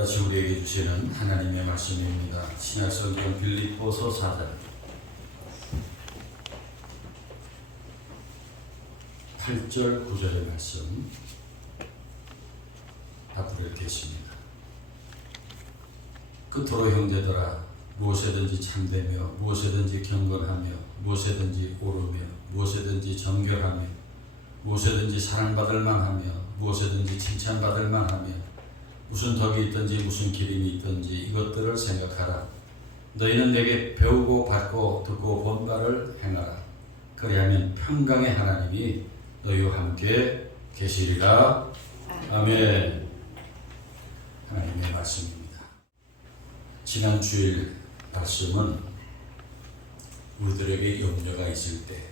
오늘 아침 우리에게 주시는 하나님의 말씀입니다. 신약성경 빌립보서 4장 8절 9절의 말씀 앞으로 읽겠습니다. 그토록 형제들아 무엇에든지 참되며 무엇에든지 경건하며 무엇에든지 오르며 무엇에든지 정결하며 무엇에든지 사랑받을 만하며 무엇에든지 칭찬받을 만하며 무슨 덕이 있든지 무슨 기림이 있든지 이것들을 생각하라. 너희는 내게 배우고 받고 듣고 본 바를 행하라. 그리하면 평강의 하나님이 너희와 함께 계시리라. 아멘. 하나님의 말씀입니다. 지난 주일 말씀은 우리들에게 염려가 있을 때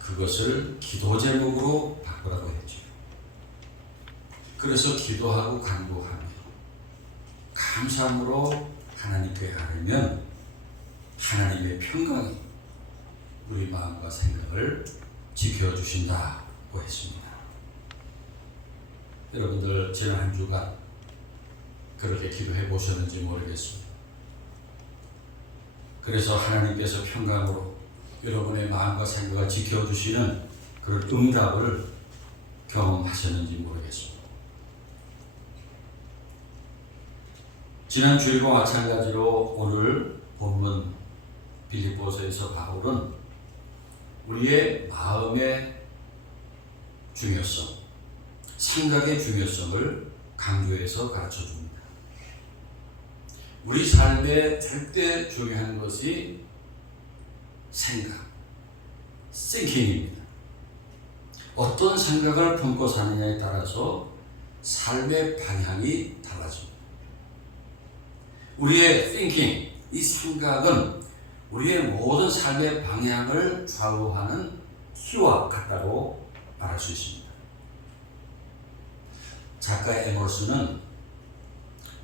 그것을 기도 제목으로 바꾸라고 했죠. 그래서 기도하고 간구하며 감사함으로 하나님께 아뢰면 하나님의 평강이 우리 마음과 생각을 지켜주신다고 했습니다. 여러분들 지난 한 주간 그렇게 기도해 보셨는지 모르겠습니다. 그래서 하나님께서 평강으로 여러분의 마음과 생각을 지켜주시는 그런 응답을 경험하셨는지 모르겠습니다. 지난 주일과 마찬가지로 오늘 본문 빌립보서에서 바울은 우리의 마음의 중요성, 생각의 중요성을 강조해서 가르쳐줍니다. 우리 삶에 절대 중요한 것이 생각, thinking입니다. 어떤 생각을 품고 사느냐에 따라서 삶의 방향이 달라집니다. 우리의 thinking, 이 생각은 우리의 모든 삶의 방향을 좌우하는 키와 같다고 말할 수 있습니다. 작가 에머슨은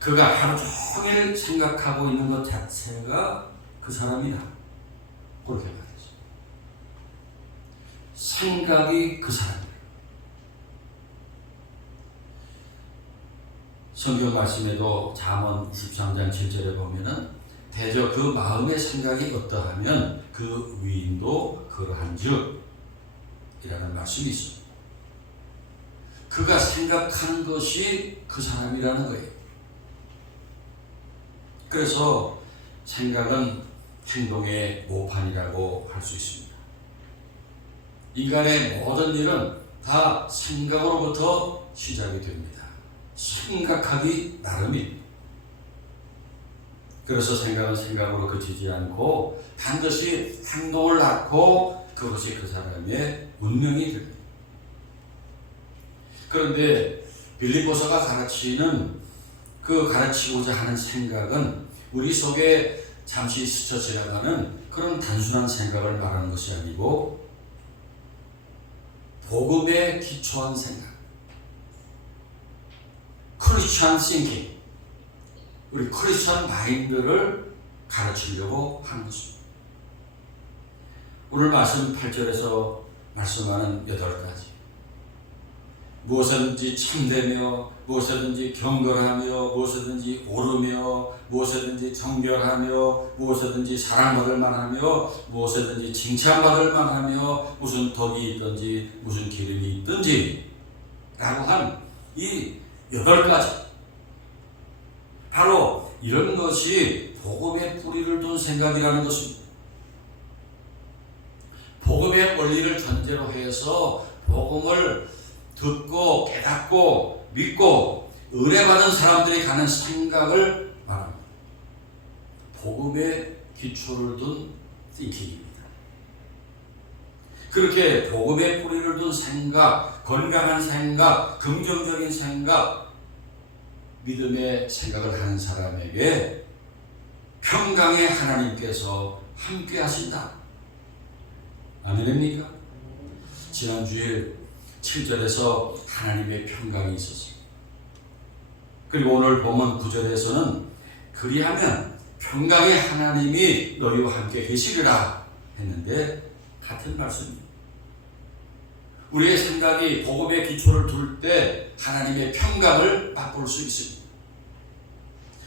그가 하루 종일 생각하고 있는 것 자체가 그 사람이다, 그렇게 말했어요. 생각이 그 사람이다. 성경 말씀에도 잠언 23장 7절에 보면은 대저 그 마음의 생각이 어떠하면 그 위인도 그러한즉 이라는 말씀이 있습니다. 그가 생각하는 것이 그 사람이라는 거예요. 그래서 생각은 행동의 모판이라고 할 수 있습니다. 인간의 모든 일은 다 생각으로부터 시작이 됩니다. 생각하기 나름입니다. 그래서 생각은 생각으로 그치지 않고 반드시 행동을 낳고 그것이 그 사람의 운명이 됩니다. 그런데 빌립보서가 가르치는 그 가르치고자 하는 생각은 우리 속에 잠시 스쳐 지나가는 그런 단순한 생각을 말하는 것이 아니고 복음에 기초한 생각, 크리스천 싱킹, 우리 크리스천 마인드를 가르치려고 하는 것입니다. 오늘 말씀 8절에서 말씀하는 8가지, 무엇이든지 참되며 무엇이든지 경건하며 무엇이든지 오르며 무엇이든지 정결하며 무엇이든지 사랑받을 만하며 무엇이든지 칭찬받을 만하며 무슨 덕이 있든지 무슨 기름이 있든지 라고 한 이 8가지, 바로 이런 것이 복음의 뿌리를 둔 생각이라는 것입니다. 복음의 원리를 전제로 해서 복음을 듣고 깨닫고 믿고 의뢰받은 사람들이 가는 생각을 말합니다. 복음의 기초를 둔 thinking입니다. 그렇게 복음의 뿌리를 둔 생각, 건강한 생각, 긍정적인 생각, 믿음의 생각을 하는 사람에게 평강의 하나님께서 함께 하신다. 아멘입니까? 지난 주일 7절에서 하나님의 평강이 있었습니다. 그리고 오늘 본문 9절에서는 그리하면 평강의 하나님이 너희와 함께 계시리라 했는데 같은 말씀입니다. 우리의 생각이 복음의 기초를 둘 때 하나님의 평강을 맛볼 수 있습니다.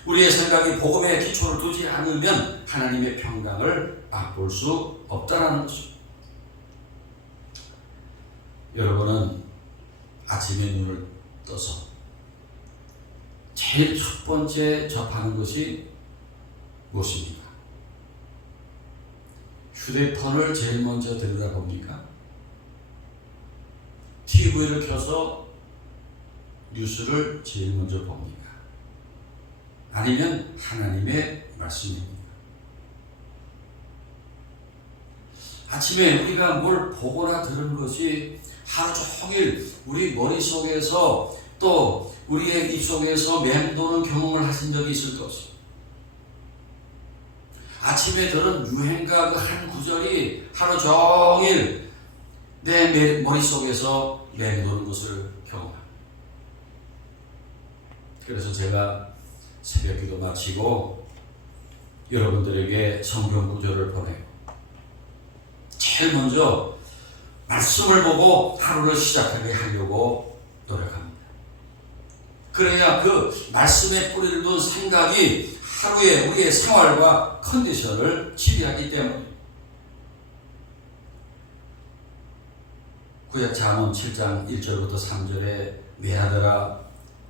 우리의 생각이 복음의 기초를 두지 않으면 하나님의 평강을 맛볼 수 없다는 것입니다. 여러분은 아침에 눈을 떠서 제일 첫 번째 접하는 것이 무엇입니까? 휴대폰을 제일 먼저 들여다봅니까? TV를 켜서 뉴스를 제일 먼저 봅니까? 아니면 하나님의 말씀입니까? 아침에 우리가 뭘 보거나 들은 것이 하루 종일 우리 머릿속에서 또 우리의 입속에서 맴도는 경험을 하신 적이 있을 것입니다. 아침에 들은 유행가 그 한 구절이 하루 종일 내 머릿속에서 맴도는 것을 경험합니다. 그래서 제가 새벽 기도 마치고 여러분들에게 성경 구절을 보내고 제일 먼저 말씀을 보고 하루를 시작하게 하려고 노력합니다. 그래야 그 말씀에 뿌리를 둔 생각이 하루에 우리의 생활과 컨디션을 지배하기 때문입니다. 구약 잠언 7장 1절부터 3절에 내 아들아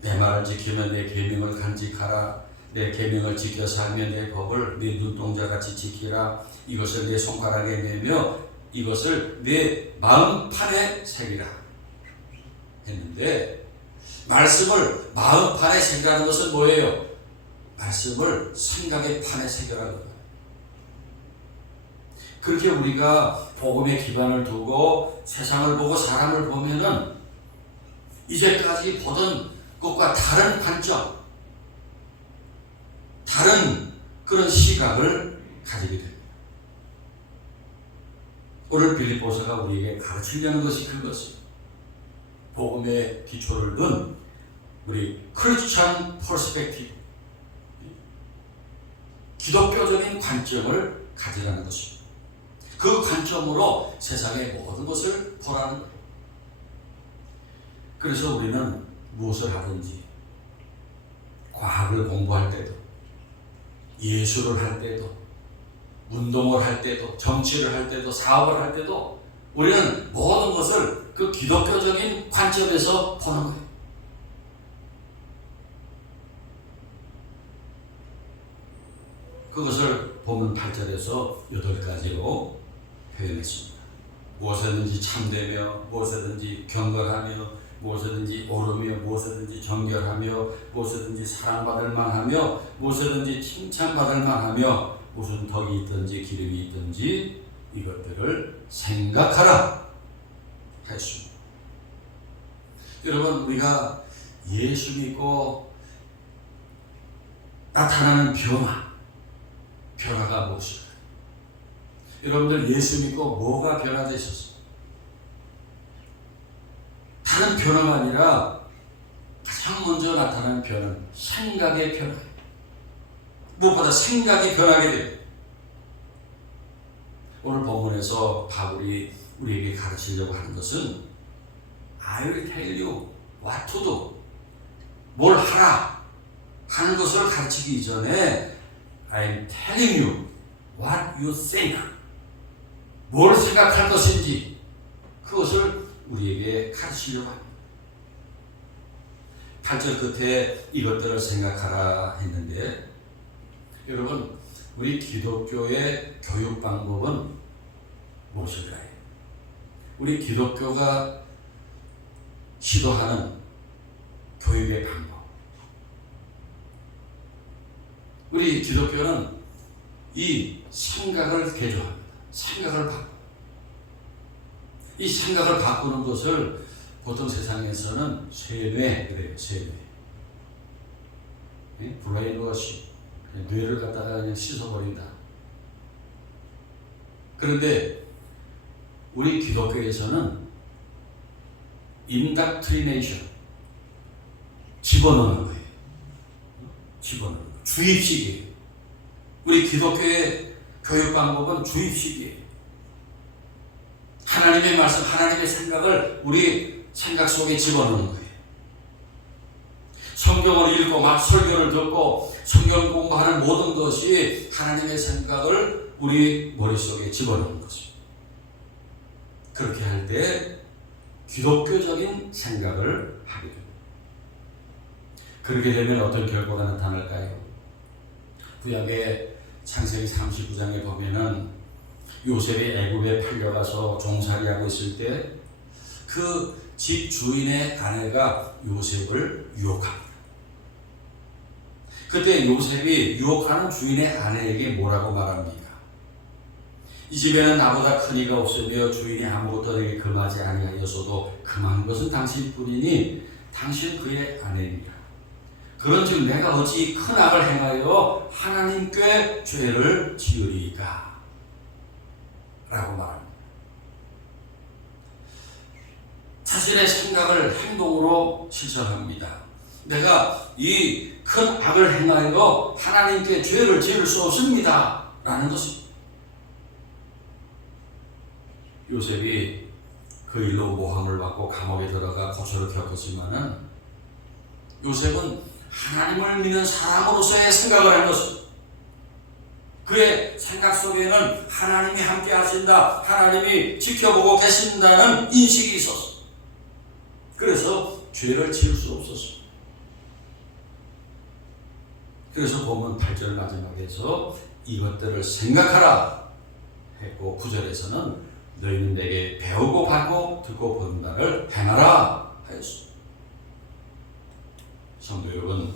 내 말을 지키면 내 계명을 간직하라. 내 계명을 지켜 살면 내 법을 내 눈동자같이 지키라. 이것을 내 손가락에 매며 이것을 내 마음판에 새기라 했는데, 말씀을 마음판에 새기라는 것은 뭐예요? 말씀을 생각의 판에 새겨라는 거예요. 그렇게 우리가 복음의 기반을 두고 세상을 보고 사람을 보면은 이제까지 보던 것과 다른 관점, 다른 그런 시각을 가지게 됩니다. 오늘 빌립보서가 우리에게 가르치려는 것이 그것입니다. 복음의 기초를 둔 우리 크리스천 퍼스펙티브, 기독교적인 관점을 가지라는 것입니다. 그 관점으로 세상의 모든 것을 보라는 거예요. 그래서 우리는 무엇을 하든지 과학을 공부할 때도, 예술을 할 때도, 운동을 할 때도, 정치를 할 때도, 사업을 할 때도 우리는 모든 것을 그 기독교적인 관점에서 보는 거예요. 그것을 본문 8절에서 8가지로 표현했습니다. 무엇이든지 참되며, 무엇이든지 경건하며, 무엇이든지 오르며, 무엇이든지 정결하며, 무엇이든지 사랑받을 만하며, 무엇이든지 칭찬받을 만하며, 무슨 덕이 있든지 기름이 있든지 이것들을 생각하라 했습니다. 여러분, 우리가 예수 믿고 나타나는 변화가 무엇일까요? 여러분들 예수 믿고 뭐가 변화되셨어요? 다른 변화가 아니라 가장 먼저 나타나는 변화는 생각의 변화예요. 무엇보다 생각이 변하게 돼요. 오늘 본문에서 바울이 우리에게 가르치려고 하는 것은 I will tell you what to do, 뭘 하라 하는 것을 가르치기 이전에 I'm telling you what you think, 뭘 생각할 것인지 그것을 우리에게 가르치려고 합니다. 8절 끝에 이것들을 생각하라 했는데, 여러분, 우리 기독교의 교육 방법은 무엇일까요? 우리 기독교가 시도하는 교육의 방법, 우리 기독교는 이 생각을 개조합니다. 생각을 바꿔. 이 생각을 바꾸는 것을 보통 세상에서는 쇠뇌 그래요. 쇠뇌. 블레인워시, 뇌를 갖다가 그냥 씻어버린다. 그런데 우리 기독교에서는 인닥트리네이션, 집어넣는 거예요. 집어넣는 거. 주입식이에요. 우리 기독교의 교육 방법은 주입식이에요. 하나님의 말씀, 하나님의 생각을 우리 생각 속에 집어넣는 거예요. 성경을 읽고 막 설교를 듣고 성경 공부하는 모든 것이 하나님의 생각을 우리 머릿속에 집어넣는 것입니다. 그렇게 할 때 기독교적인 생각을 하게 됩니다. 그렇게 되면 어떤 결과가 나타날까요? 구약의 창세기 39장에 보면은 요셉이 애굽에 팔려가서 종살이하고 있을 때 그 집 주인의 아내가 요셉을 유혹합니다. 그때 요셉이 유혹하는 주인의 아내에게 뭐라고 말합니까? 이 집에는 나보다 큰 이가 없으며 주인이 아무것도 내게 금하지 아니하였어도 금한 것은 당신뿐이니 당신 그의 아내니라. 그런즉 내가 어찌 큰 악을 행하여 하나님께 죄를 지으리까? 라고 말합니다. 자신의 생각을 행동으로 실천합니다. 내가 이 큰 악을 행하여 하나님께 죄를 지을 수 없습니다. 라는 것입니다. 요셉이 그 일로 모함을 받고 감옥에 들어가 고초를 겪었지만은 요셉은 하나님을 믿는 사람으로서의 생각을 한 것입니다. 그의 생각 속에는 하나님이 함께 하신다, 하나님이 지켜보고 계신다는 인식이 있었습니다. 그래서 죄를 지을 수 없었습니다. 그래서 본문 8절 마지막에서 이것들을 생각하라 했고 9절에서는 너희는 내게 배우고 받고 듣고 보는 바를 행하라 하였습니다. 성도 여러분,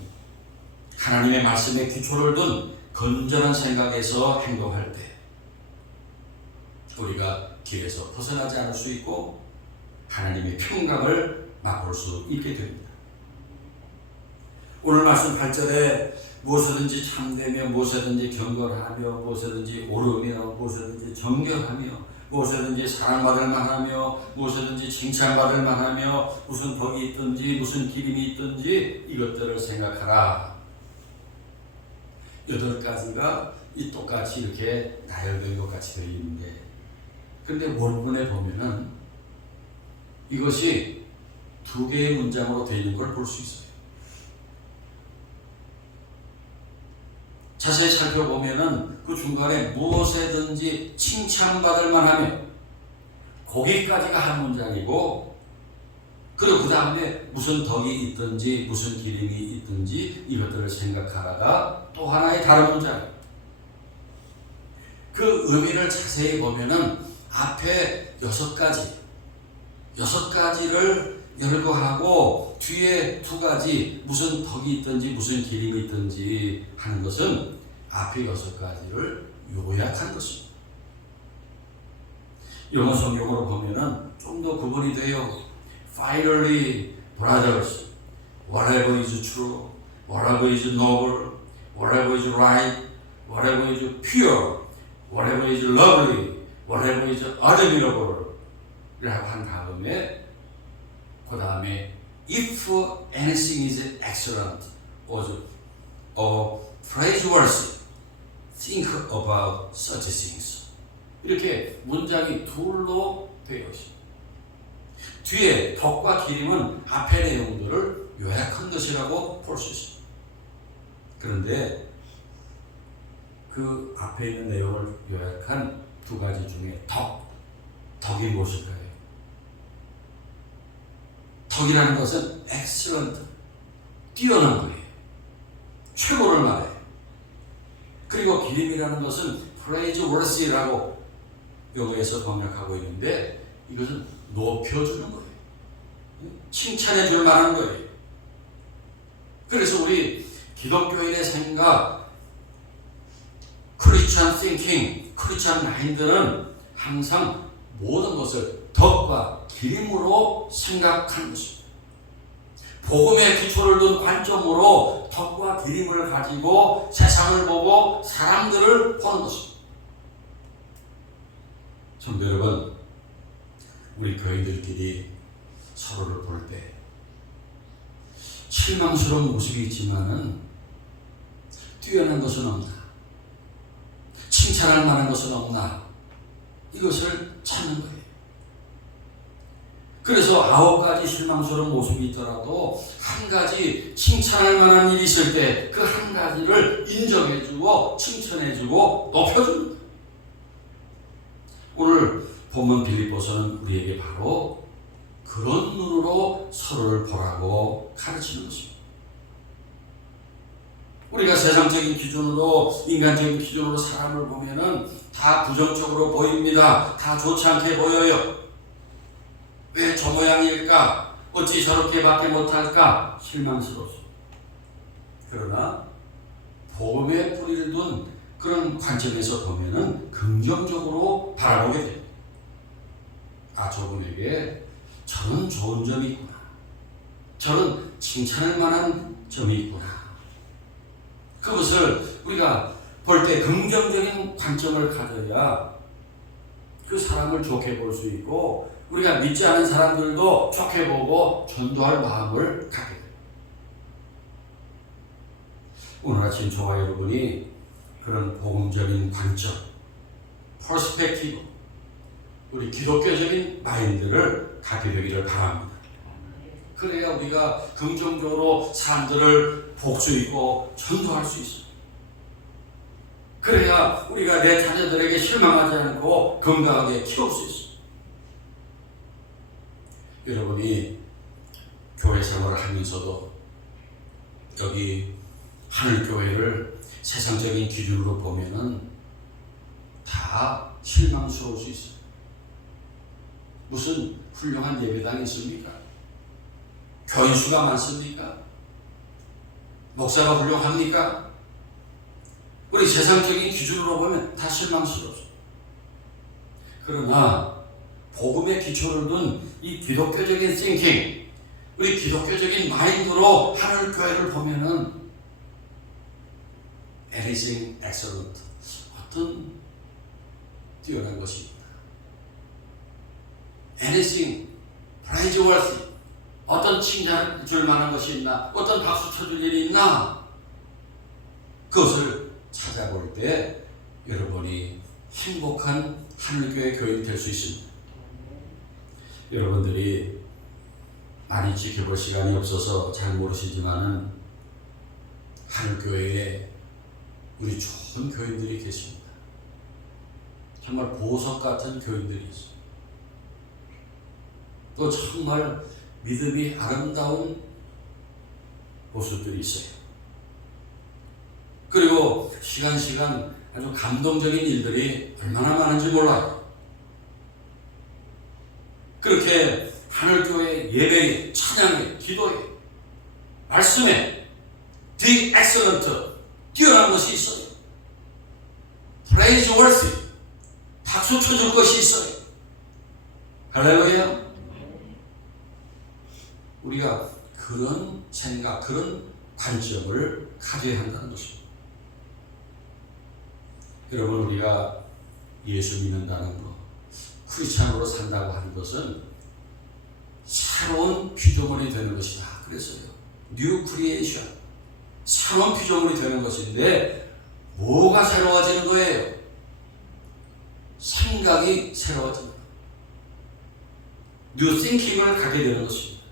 하나님의 말씀에 기초를 둔 건전한 생각에서 행동할 때 우리가 길에서 벗어나지 않을 수 있고 하나님의 평강을 맛볼 수 있게 됩니다. 오늘 말씀 8절에 무엇이든지 참되며 무엇이든지 경건하며 무엇이든지 오르며 무엇이든지 정결하며 무엇이든지 사랑받을 만하며 무엇이든지 칭찬받을 만하며 무슨 덕이 있든지 무슨 기림이 있든지 이것들을 생각하라. 8가지가 이 똑같이 이렇게 나열된 것 같이 되어 있는데 근데 원문에 보면은 이것이 2개의 문장으로 되어 있는 걸 볼 수 있어요. 자세히 살펴보면은 그 중간에 무엇에든지 칭찬받을 만하며 거기까지가 한 문장이고 그리고 그 다음에 무슨 덕이 있든지 무슨 기림이 있든지 이것들을 생각하라가 또 하나의 다른 문장. 그 의미를 자세히 보면은 앞에 6가지를 열거하고 뒤에 2가지 무슨 덕이 있든지 무슨 기림이 있든지 하는 것은 앞에 6가지를 요약한 것입니다. 영어 성경으로 보면은 좀 더 구분이 돼요. Finally, brothers, whatever is true, whatever is noble, whatever is right, whatever is pure, whatever is lovely, whatever is admirable 라고 한 다음에 그 다음에 if anything is excellent or praiseworthy, think about such things. 이렇게 문장이 둘로 되어 있습니다. 뒤에 덕과 기림은 앞의 내용들을 요약한 것이라고 볼 수 있습니다. 그런데 그 앞에 있는 내용을 요약한 2가지 중에 덕이 무엇일까요? 덕이라는 것은 excellent, 뛰어난 거예요. 최고를 말해요. 그리고 기림이라는 것은 praiseworthy라고 영어에서 번역하고 있는데 이것은 높여주는 거예요. 칭찬해 줄 만한 거예요. 그래서 우리 기독교인의 생각, 크리스천 띵킹, 크리스천 마인드는 항상 모든 것을 덕과 기림으로 생각하는 것입니다. 복음의 기초를 둔 관점으로 덕과 기림을 가지고 세상을 보고 사람들을 보는 것입니다. 성도 여러분, 우리 교인들끼리 서로를 볼 때 실망스러운 모습이 있지만은 뛰어난 것은 없나? 칭찬할 만한 것은 없나? 이것을 찾는 거예요. 그래서 9가지 실망스러운 모습이 있더라도 한 가지 칭찬할 만한 일이 있을 때 그 한 가지를 인정해주고 칭찬해주고 높여줍니다. 오늘 본문 빌립보서는 우리에게 바로 그런 눈으로 서로를 보라고 가르치는 것입니다. 우리가 세상적인 기준으로, 인간적인 기준으로 사람을 보면은 다 부정적으로 보입니다. 다 좋지 않게 보여요. 왜 저 모양일까? 어찌 저렇게밖에 못할까? 실망스러워서. 그러나 복음의 뿌리를 둔 그런 관점에서 보면은 긍정적으로 바라보게 됩니다. 아, 저분에게 저런 좋은 점이 있구나. 저런 칭찬할 만한 점이 있구나. 그것을 우리가 볼 때 긍정적인 관점을 가져야 그 사람을 좋게 볼 수 있고, 우리가 믿지 않은 사람들도 좋게 보고 전도할 마음을 갖게 됩니다. 오늘 아침 저와 여러분이 그런 복음적인 관점, 퍼스펙티브, 우리 기독교적인 마인드를 갖게 되기를 바랍니다. 그래야 우리가 긍정적으로 사람들을 볼 수 있고 전도할 수 있어요. 그래야 우리가 내 자녀들에게 실망하지 않고 건강하게 키울 수 있어요. 여러분이 교회 생활을 하면서도 여기 하늘교회를 세상적인 기준으로 보면은 다 실망스러울 수 있어요. 무슨 훌륭한 예배당이 있습니까? 교인수가 많습니까? 목사가 훌륭합니까? 우리 세상적인 기준으로 보면 다 실망스럽죠. 그러나 복음의 기초를 둔 이 기독교적인 띵킹, 우리 기독교적인 마인드로 하늘교회를 보면은 anything excellent, 어떤 뛰어난 것입니다. anything praiseworthy, 어떤 칭찬 줄 만한 것이 있나, 어떤 박수 쳐줄 일이 있나, 그것을 찾아볼 때 여러분이 행복한 하늘교회 교인이 될 수 있습니다. 여러분들이 많이 지켜볼 시간이 없어서 잘 모르시지만은 하늘교회에 우리 좋은 교인들이 계십니다. 정말 보석 같은 교인들이 있어요. 또 정말 믿음이 아름다운 모습들이 있어요. 그리고 시간 아주 감동적인 일들이 얼마나 많은지 몰라요. 그렇게 하늘교회 예배에, 찬양에, 기도에, 말씀에 The excellent, 뛰어난 것이 있어요. praiseworthy, 박수 쳐줄 것이 있어요. 할렐루야. 우리가 그런 생각, 그런 관점을 가져야 한다는 것입니다. 여러분, 우리가 예수 믿는다는 것, 크리스찬으로 산다고 하는 것은 새로운 피조물이 되는 것이다. 그래서요, 뉴 크리에이션, 새로운 피조물이 되는 것인데 뭐가 새로워지는 거예요? 생각이 새로워집니다. 뉴 띵킹을 갖게 되는 것입니다.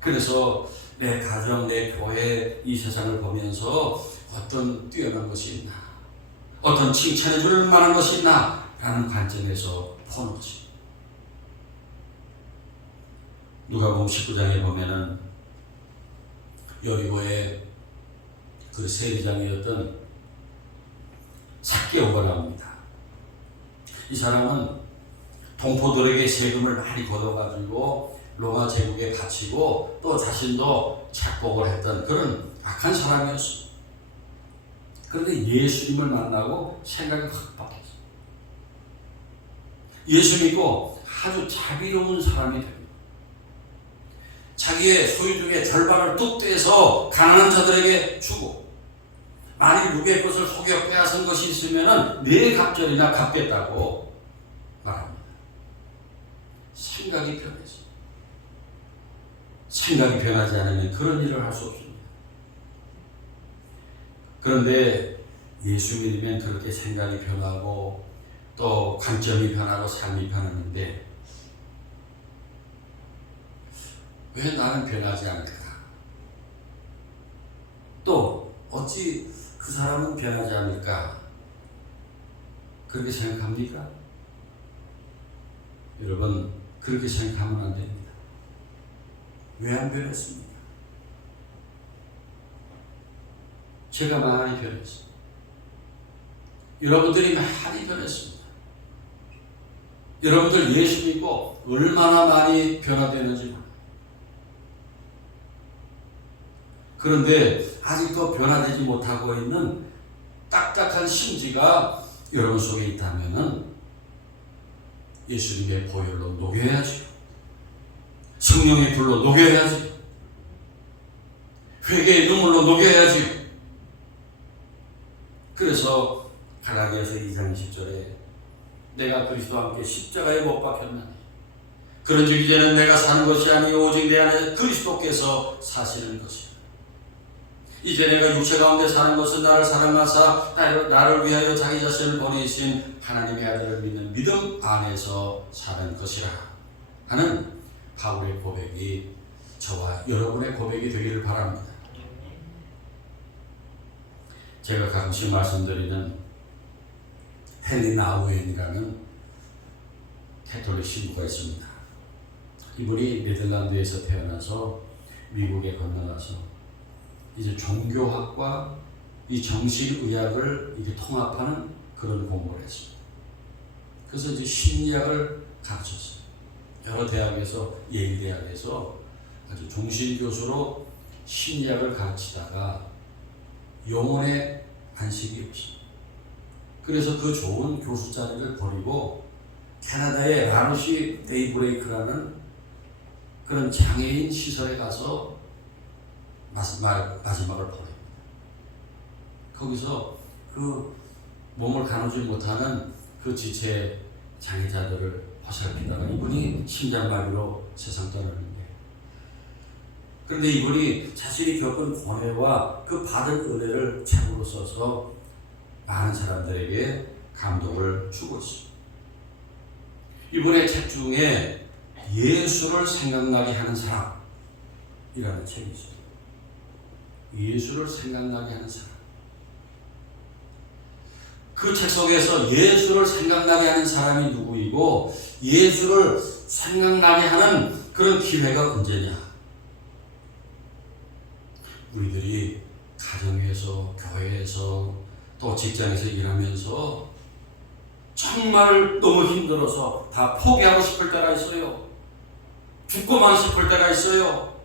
그래서 내 가정, 내 교회, 이 세상을 보면서 어떤 뛰어난 것이 있나, 어떤 칭찬해 줄 만한 것이 있나 라는 관점에서 보는 것입니다. 누가복음 19장에 보면은 여리고의 그 세리장이었던 삭개오가 나옵니다. 이 사람은 동포들에게 세금을 많이 걷어가지고 로마 제국에 바치고 또 자신도 착복을 했던 그런 악한 사람이었습니다. 그런데 예수님을 만나고 생각이 확 바뀌었어요. 예수 믿고 아주 자비로운 사람이 됩니다. 자기의 소유 중에 절반을 뚝 떼서 가난한 자들에게 주고, 만일 누구의 것을 속여 빼앗은 것이 있으면 네 갑절이나 갚겠다고 말합니다. 생각이 변했어요. 생각이 변하지 않으면 그런 일을 할 수 없습니다. 그런데 예수 믿으면 그렇게 생각이 변하고 또 관점이 변하고 삶이 변하는데, 왜 나는 변하지 않을까? 또 어찌 그 사람은 변하지 않을까? 그렇게 생각합니까? 여러분, 그렇게 생각하면 안 됩니다. 왜 안 변했습니까? 제가 많이 변했습니다. 여러분들이 많이 변했습니다. 여러분들 예수 믿고 얼마나 많이 변화되는지 몰라요. 그런데 아직도 변화되지 못하고 있는 딱딱한 심지가 여러분 속에 있다면 예수님의 보혈로 녹여야지요. 성령의 불로 녹여야지요. 회개의 눈물로 녹여야지요. 그래서 갈라디아서 2장 10절에 내가 그리스도와 함께 십자가에 못 박혔나니 그런즉 이제는 내가 사는 것이 아니요 오직 내 안에 그리스도께서 사시는 것이라. 이제 내가 육체 가운데 사는 것은 나를 사랑하사 나를 위하여 자기 자신을 버리신 하나님의 아들을 믿는 믿음 안에서 사는 것이라 하는 바울의 고백이 저와 여러분의 고백이 되기를 바랍니다. 제가 가끔씩 말씀드리는 헨리 나우엔이라는 캐톨릭 신부가 있습니다. 이분이 네덜란드에서 태어나서 미국에 건너가서 이제 종교학과 이 정신의학을 이게 통합하는 그런 공부를 했습니다. 그래서 이제 심리학을 가르쳤어요. 여러 대학에서, 예일 대학에서 아주 종신교수로 심리학을 가르치다가 영혼의 안식이 없습니다. 그래서 그 좋은 교수 자리를 버리고 캐나다의 라누시 데이브레이크라는 그런 장애인 시설에 가서 마지막을 보냅니다. 거기서 그 몸을 가누지 못하는 그 지체 장애자들을 보살피다가 이분이 심장마비로 세상 떠나는 거예요. 그런데 이분이 자신이 겪은 고뇌와 그 받은 은혜를 책으로 써서 많은 사람들에게 감동을 주고 있습니다. 이분의 책 중에 예수를 생각나게 하는 사람이라는 책이 있습니다. 예수를 생각나게 하는 사람. 그 책 속에서 예수를 생각나게 하는 사람이 누구이고 예수를 생각나게 하는 그런 기회가 언제냐? 우리들이 가정에서, 교회에서, 또 직장에서 일하면서 정말 너무 힘들어서 다 포기하고 싶을 때가 있어요. 죽고만 싶을 때가 있어요.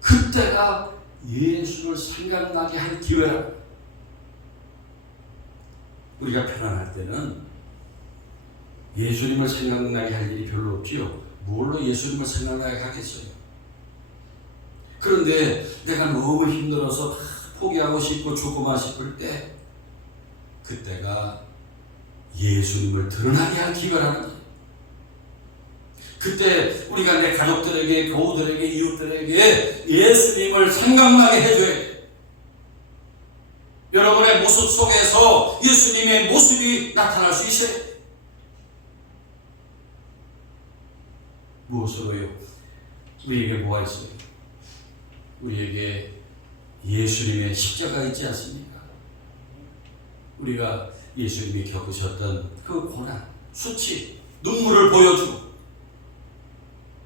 그때가 예수를 생각나게 할 기회라. 우리가 편안할 때는 예수님을 생각나게 할 일이 별로 없지요. 뭘로 예수님을 생각나게 하겠어요? 그런데 내가 너무 힘들어서 다 포기하고 싶고 죽고만 싶을 때 그때가 예수님을 드러나게 할 기회라는 거예요. 그때 우리가 내 가족들에게, 교우들에게, 이웃들에게 예수님을 생각나게 해줘야 돼요. 여러분의 모습 속에서 예수님의 모습이 나타날 수 있어요. 무엇으로요? 우리에게 뭐가 있어요? 우리에게 예수님의 십자가 있지 않습니까? 우리가 예수님이 겪으셨던 그 고난, 수치, 눈물을 보여주고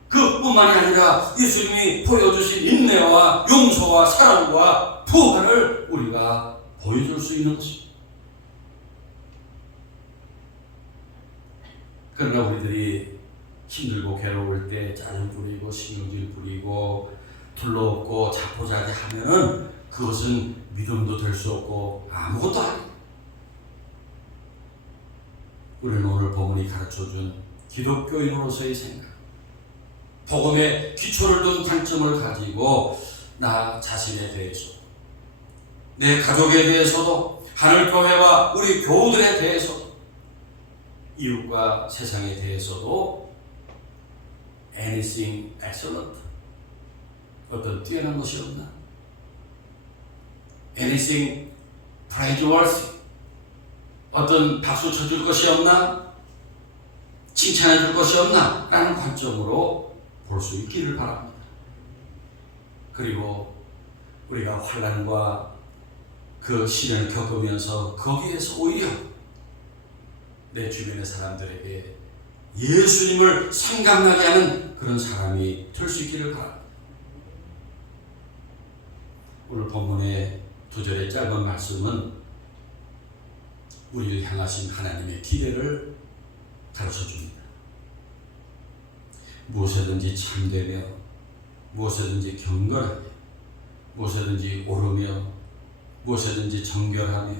그뿐만이 아니라 예수님이 보여주신 인내와 용서와 사랑과 부활을 우리가 보여줄 수 있는 것입니다. 그러나 우리들이 힘들고 괴로울 때 짜증 부리고 신경질 부리고 둘러엎고 자포자기 하면은 그것은 믿음도 될 수 없고 아무것도 아니에요. 우리는 오늘 본문이 가르쳐준 기독교인으로서의 생각, 복음의 기초를 둔 관점을 가지고 나 자신에 대해서, 내 가족에 대해서도, 하늘교회와 우리 교우들에 대해서도, 이웃과 세상에 대해서도 anything excellent, 어떤 뛰어난 것이 없나? anything praiseworthy, 어떤 박수 쳐줄 것이 없나? 칭찬해 줄 것이 없나? 라는 관점으로 볼 수 있기를 바랍니다. 그리고 우리가 환난과 그 시련을 겪으면서 거기에서 오히려 내 주변의 사람들에게 예수님을 생각나게 하는 그런 사람이 될 수 있기를 바랍니다. 오늘 본문의 2절의 짧은 말씀은 우리를 향하신 하나님의 기대를 가르쳐 줍니다. 무엇에든지 참되며 무엇에든지 경건하며 무엇에든지 오르며 무엇에든지 정결하며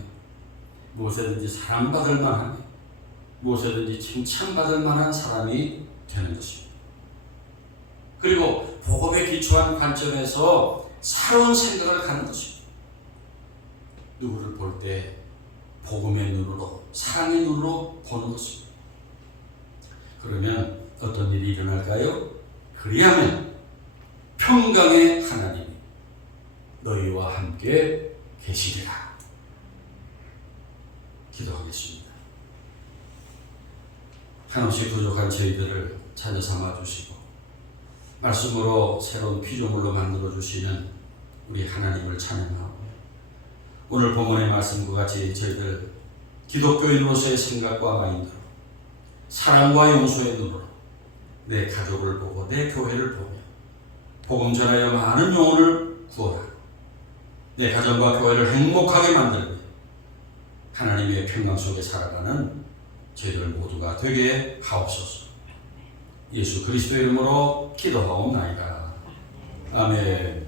무엇에든지 사랑받을 만하며 무엇에든지 칭찬받을 만한 사람이 되는 것입니다. 그리고 복음에 기초한 관점에서 새로운 생각을 갖는 것입니다. 누구를 볼 때 복음의 눈으로, 사랑의 눈으로 보는 것입니다. 그러면 어떤 일이 일어날까요? 그리하면 평강의 하나님이 너희와 함께 계시리라. 기도하겠습니다. 한없이 부족한 저희들을 찾아 삼아 주시고 말씀으로 새로운 피조물로 만들어 주시는 우리 하나님을 찬양하고 오늘 본문의 말씀과 같이 저희들 기독교인으로서의 생각과 마인드로 사랑과 용서의 눈으로 내 가족을 보고 내 교회를 보며 복음 전하여 많은 영혼을 구원하고 내 가정과 교회를 행복하게 만들고 하나님의 평강 속에 살아가는 저희들 모두가 되게 하옵소서. 예수 그리스도의 이름으로 기도하옵나이다. 아멘.